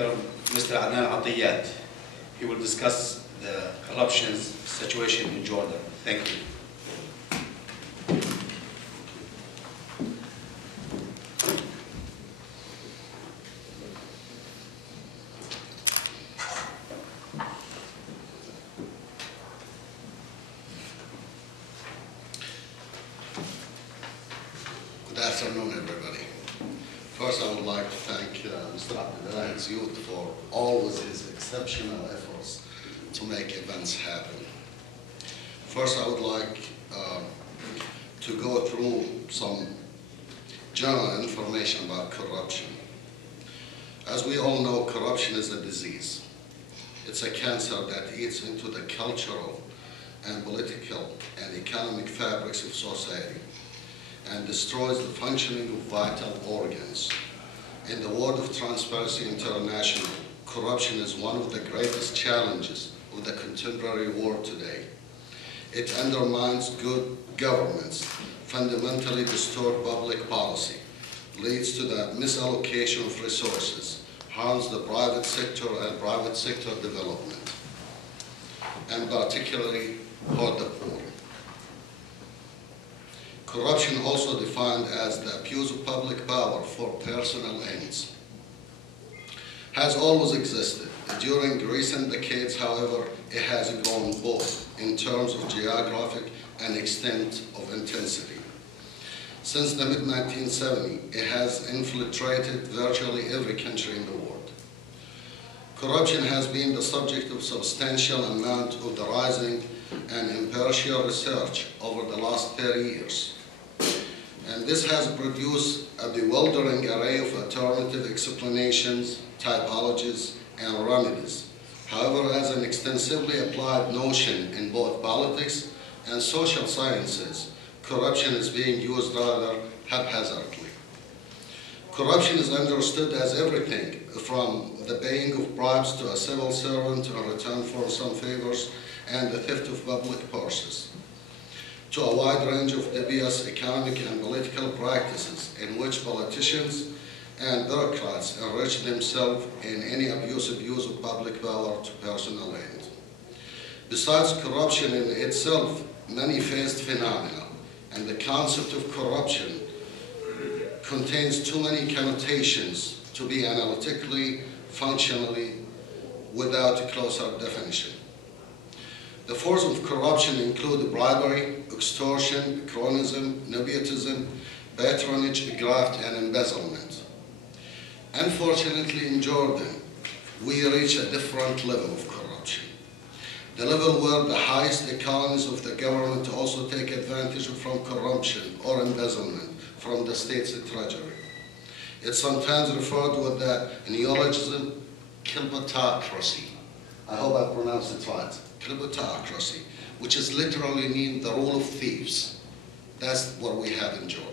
Mr. العطيات. He will discuss the corruption situation in Jordan. Thank you. Good afternoon, everybody. First, I would like to thank Mr. Abdullah and youth for always his exceptional efforts to make events happen. First, I would like to go through some general information about corruption. As we all know, corruption is a disease. It's a cancer that eats into the cultural and political and economic fabrics of society and destroys the functioning of vital organs. In the world of Transparency International, corruption is one of the greatest challenges of the contemporary world today. It undermines good governance, fundamentally distorts public policy, leads to the misallocation of resources, harms the private sector and private sector development, and particularly hurt the poor. Corruption, also defined as the abuse of public power for personal ends, has always existed. During recent decades, however, it has grown both in terms of geographic and extent of intensity. Since the mid-1970s, it has infiltrated virtually every country in the world. Corruption has been the subject of substantial amount of the rising and impartial research over the last 30 years. And this has produced a bewildering array of alternative explanations, typologies, and remedies. However, as an extensively applied notion in both politics and social sciences, corruption is being used rather haphazardly. Corruption is understood as everything from the paying of bribes to a civil servant in return for some favors and the theft of public purses, to a wide range of dubious economic and political practices in which politicians and bureaucrats enrich themselves in any abusive use of public power to personal end. Besides corruption in itself, many-faced phenomena, and the concept of corruption contains too many connotations to be analytically, functionally, without a closer definition. The forms of corruption include bribery, extortion, cronyism, nepotism, patronage, graft, and embezzlement. Unfortunately, in Jordan, we reach a different level of corruption. The level where the highest echelons of the government also take advantage from corruption or embezzlement from the state's treasury. It's sometimes referred to with the neologism kleptocracy. I hope I pronounced it right. Kleptocracy, which is literally mean the rule of thieves. That's what we have in Jordan.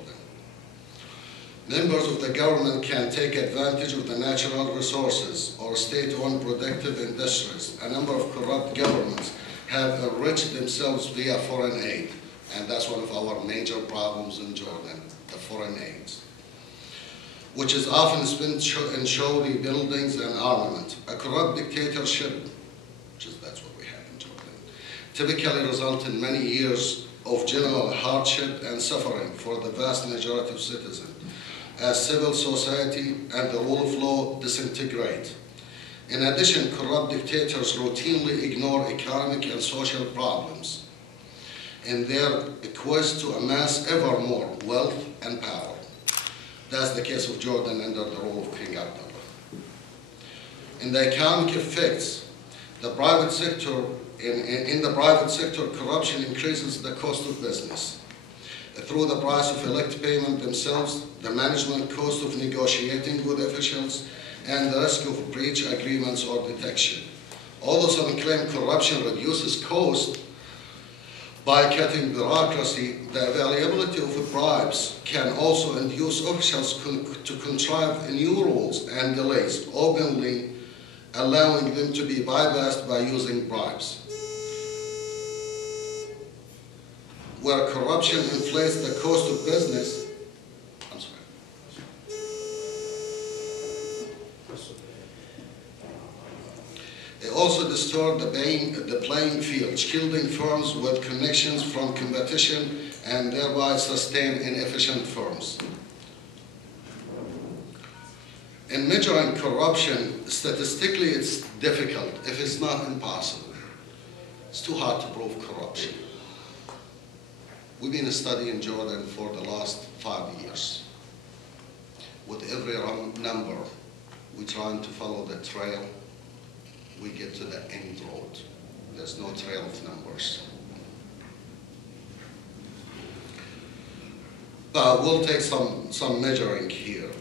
Members of the government can take advantage of the natural resources or state-owned productive industries. A number of corrupt governments have enriched themselves via foreign aid, and that's one of our major problems in Jordan, the foreign aid, which is often spent in showy buildings and armament. A corrupt dictatorship, that's what we have in Jordan, typically result in many years of general hardship and suffering for the vast majority of citizens, as civil society and the rule of law disintegrate. In addition, corrupt dictators routinely ignore economic and social problems in their quest to amass ever more wealth and power. That's the case of Jordan under the rule of King Abdullah. In the economic effects, the private sector, in the private sector, corruption increases the cost of business through the price of elect payment themselves, the management cost of negotiating with officials, and the risk of breach agreements or detection. Although some claim corruption reduces cost by cutting bureaucracy, the availability of bribes can also induce officials to contrive new rules and delays, openly allowing them to be bypassed by using bribes. Where corruption inflates the cost of business, It also distorts the playing field, shielding firms with connections from competition and thereby sustain inefficient firms. In measuring corruption, statistically it's difficult, if it's not impossible. It's too hard to prove corruption. We've been studying Jordan for the last 5 years. With every number, we're trying to follow the trail. We get to the end road. There's no trail of numbers. But we'll take some measuring here.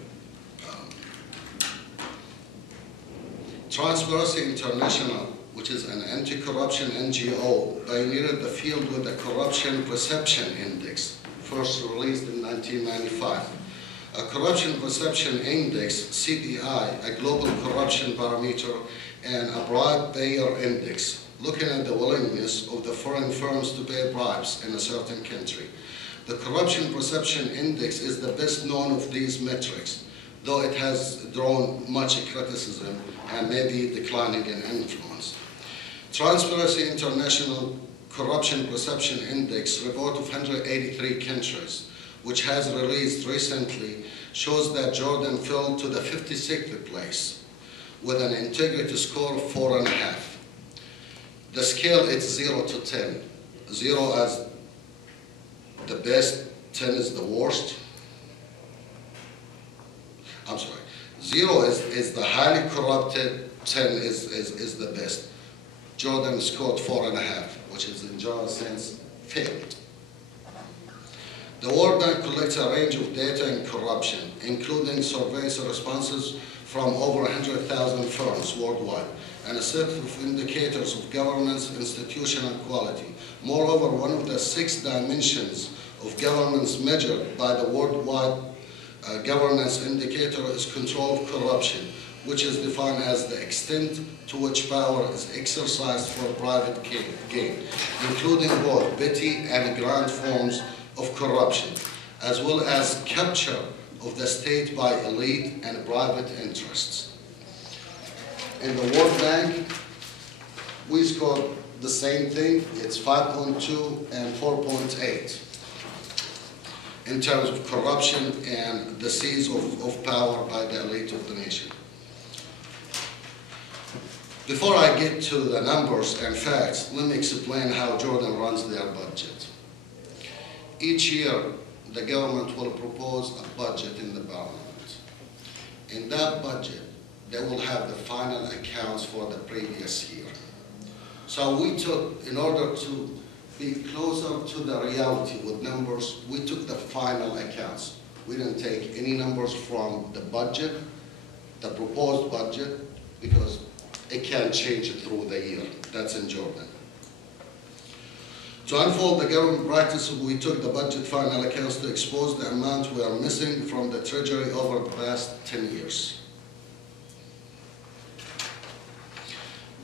Transparency International, which is an anti-corruption NGO, pioneered the field with the Corruption Perception Index, first released in 1995. A Corruption Perception Index, CPI, a global corruption parameter, and a bribe payer index, looking at the willingness of the foreign firms to pay bribes in a certain country. The Corruption Perception Index is the best known of these metrics, though it has drawn much criticism and may be declining in influence. Transparency International Corruption Perception Index report of 183 countries, which has released recently, shows that Jordan fell to the 56th place with an integrity score of 4.5. The scale is 0 to 10. 0 as the best, 10 is the worst. I'm sorry. 0 is the highly corrupted, 10 is the best. Jordan scored 4.5, which is in general sense failed. The World Bank collects a range of data in corruption, including surveys responses from over 100,000 firms worldwide, and a set of indicators of governance, institutional quality. Moreover, one of the 6 dimensions of governance measured by the worldwide governance indicator is control of corruption, which is defined as the extent to which power is exercised for private gain, including both petty and grand forms of corruption, as well as capture of the state by elite and private interests. In the World Bank, we scored the same thing. It's 5.2 and 4.8 in terms of corruption and the seize of power by the elite of the nation. Before I get to the numbers and facts, let me explain how Jordan runs their budget. Each year, the government will propose a budget in the parliament. In that budget, they will have the final accounts for the previous year. So we took, in order to be closer to the reality with numbers, we took the final accounts. We didn't take any numbers from the budget, the proposed budget, because it can change through the year. That's in Jordan. To unfold the government practices, we took the budget final accounts to expose the amount we are missing from the Treasury over the past 10 years.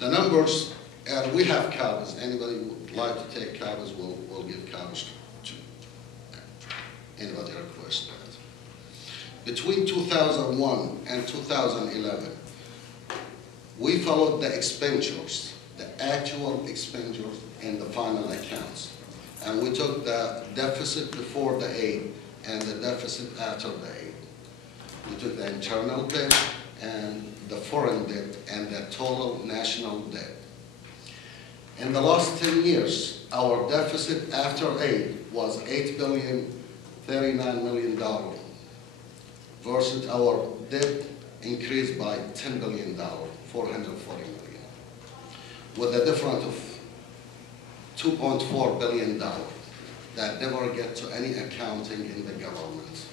The numbers, and we have copies. Anybody who would like to take copies, we'll give copies to anybody request that. Between 2001 and 2011, we followed the expenditures, the actual expenditures in the final accounts. And we took the deficit before the aid and the deficit after the aid. We took the internal debt and the foreign debt and the total national debt. In the last 10 years, our deficit after aid was $8.039 billion versus our debt increased by $10 billion, $440 million, with a difference of $2.4 billion that never get to any accounting in the government.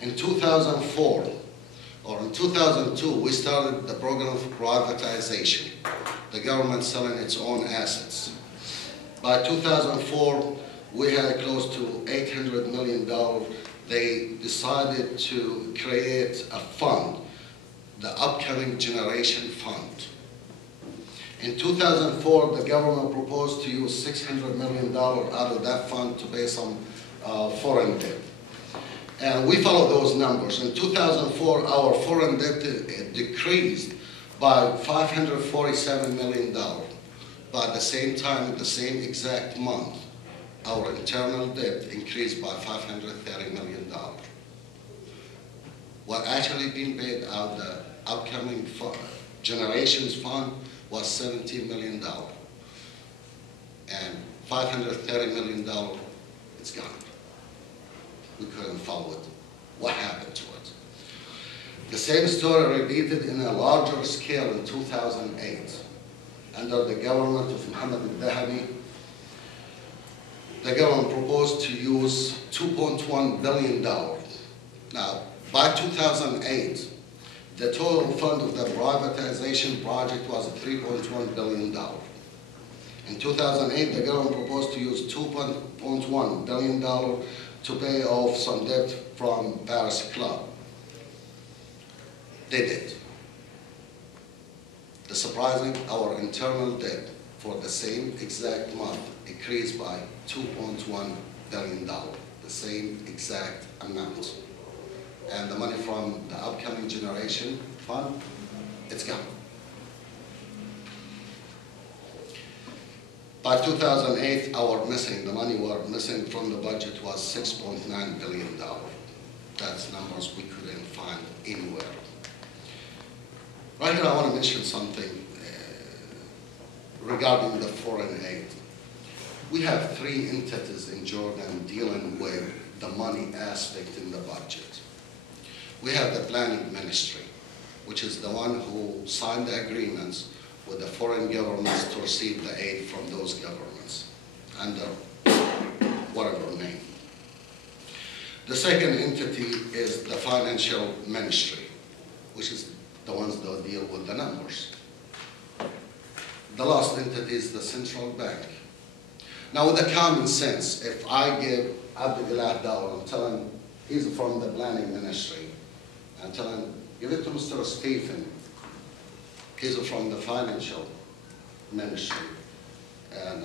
In 2004, or in 2002, we started the program of privatization, the government selling its own assets. By 2004, we had close to $800 million. They decided to create a fund, the Upcoming Generation Fund. In 2004, the government proposed to use $600 million out of that fund to pay some foreign debt. And we followed those numbers. In 2004, our foreign debt decreased by $547 million. But at the same time, in the same exact month, our internal debt increased by $530 million. What actually being paid out the upcoming generations fund was $17 million. And $530 million, it's gone. We couldn't follow it. What happened to it? The same story repeated in a larger scale in 2008. Under the government of Mohammed al-Dahabi, the government proposed to use $2.1 billion. Now, by 2008, the total fund of the privatization project was $3.1 billion. In 2008, the government proposed to use $2.1 billion to pay off some debt from Paris Club. They did. The surprising, our internal debt for the same exact month increased by $2.1 billion, the same exact amount. And the money from the upcoming generation fund, it's gone. By 2008, the money we're missing from the budget was $6.9 billion. That's numbers we couldn't find anywhere. Right here, I want to mention something regarding the foreign aid. We have 3 entities in Jordan dealing with the money aspect in the budget. We have the planning ministry, which is the one who signed the agreements with the foreign governments to receive the aid from those governments under whatever name. The second entity is the financial ministry, which is the ones that deal with the numbers. The last entity is the central bank. Now, with a common sense, if I give Abdullah $1 and tell him he's from the planning ministry, and tell him, give it to Mr. Stephen, he's from the financial ministry, and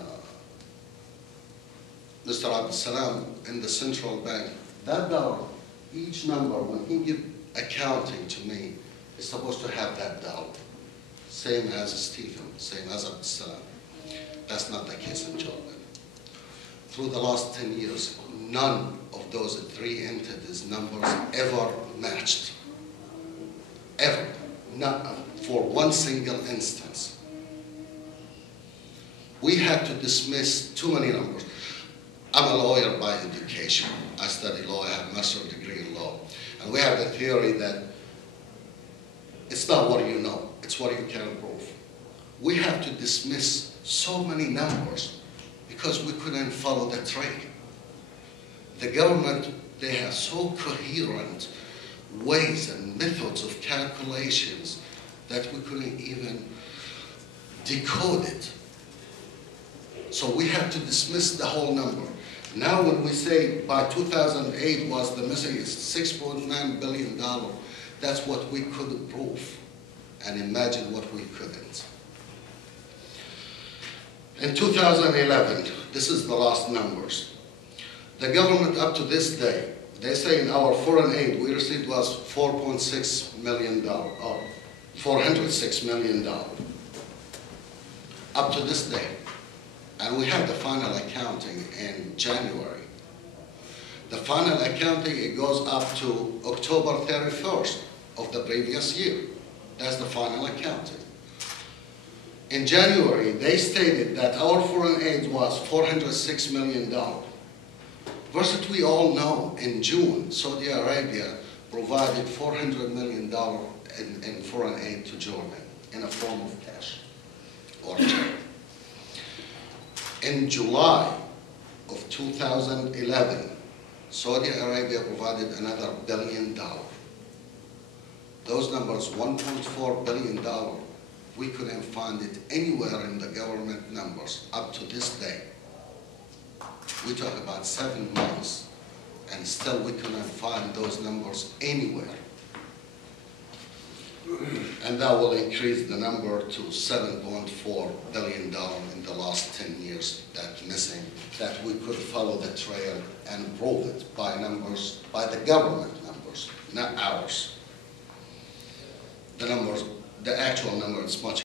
Mr. Abdul Salam in the central bank, that $1, each member, when he gives accounting to me, is supposed to have that $1. Same as Stephen, same as Abdul Salam. That's not the case in Jordan. Through the last 10 years, none of those 3 entities' numbers ever matched. Ever. Not for one single instance. We had to dismiss too many numbers. I'm a lawyer by education. I study law, I have a master's degree in law. And we have a theory that it's not what you know, it's what you can prove. We have to dismiss so many numbers because we couldn't follow the train. The government, they have so coherent ways and methods of calculations that we couldn't even decode it. So we have to dismiss the whole number. Now when we say by 2008 was the missing is $6.9 billion, that's what we could prove. And imagine what we couldn't. In 2011, this is the last numbers. The government up to this day, they say in our foreign aid we received was $4.6 million, or $406 million. Up to this day. And we have the final accounting in January. The final accounting, it goes up to October 31st of the previous year. That's the final accounting. In January, they stated that our foreign aid was $406 million. Versus we all know in June, Saudi Arabia provided $400 million in foreign aid to Jordan in a form of cash or check. In July of 2011, Saudi Arabia provided another $1 billion. Those numbers, $1.4 billion, we couldn't find it anywhere in the government numbers up to this day. We talk about 7 months, and still we couldn't find those numbers anywhere. And that will increase the number to $7.4 billion in the last 10 years that's missing, that we could follow the trail and prove it by numbers, by the government numbers, not ours. The numbers the actual number is much